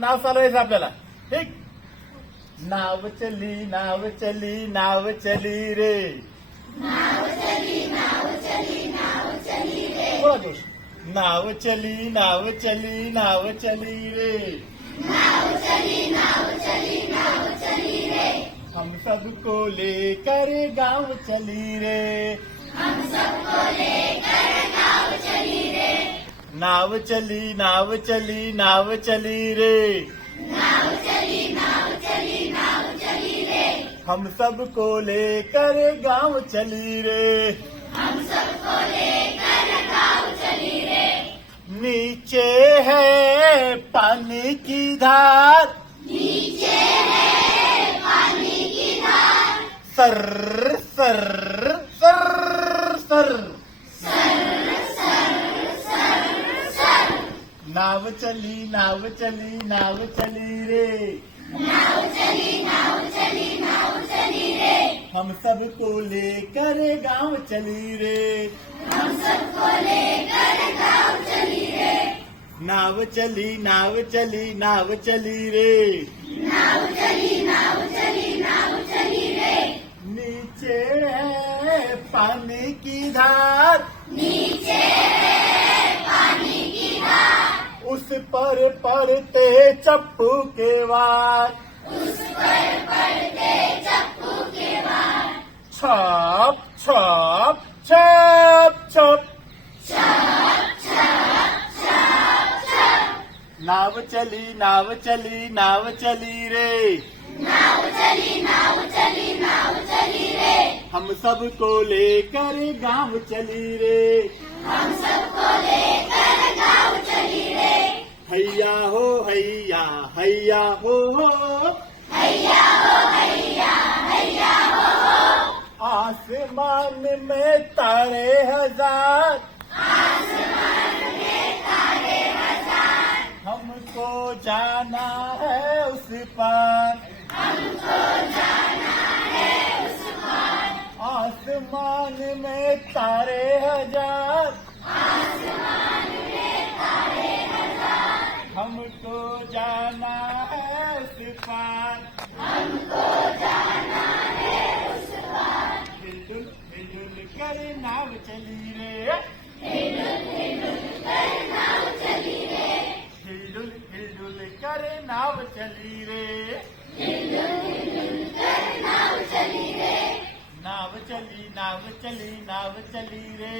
नाव चालवायचं आपल्याला. ठीक. नाव चली नाव चली नाव चली रे. थोडा जोश. नाव चली नाव चली नाव चली रे. हम सबको लेकर गाँव चली रे. नाव चली नाव चली नाव चली रे. हम सबको लेकर गाँव चली रे. नीचे है पानी की धार. सर सर सर सर. नाव चली नाव चली नाव चली रे. हम सबको लेकर गाँव चली रे. नाव चली नाव चली नाव चली रे. नीचे है पानी की धार. उस पर पड़ते चप्पू के वार. छप छप छप छप. नाव चली नाव चली नाव चली रे. हम सबको लेकर गाँव चली रे. हैया हो हैया हैया हो. आसमान में तारे हजार. हमको जाना है उस पार. आसमान में तारे हजार. हमको जाना है उस पार. हिलडुल हिलडुल कर नाव चली रे. हिलडुल हिलडुल कर नाव चली रे. नाव चली नाव चली नाव चली रे.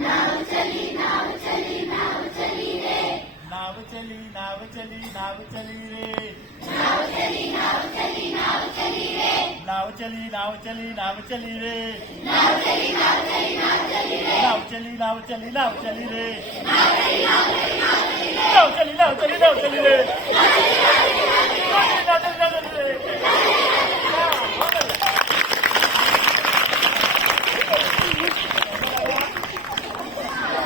नाव चली नाव चली नाव चली रे. नाव चली नाव चली नाव चली रे. नाव चली नाव चली नाव चली रे. नाव चली नाव चली नाव चली रे. नाव चली नाव चली नाव चली रे. नाव चली नाव चली नाव चली रे. नाव चली नाव चली नाव चली रे.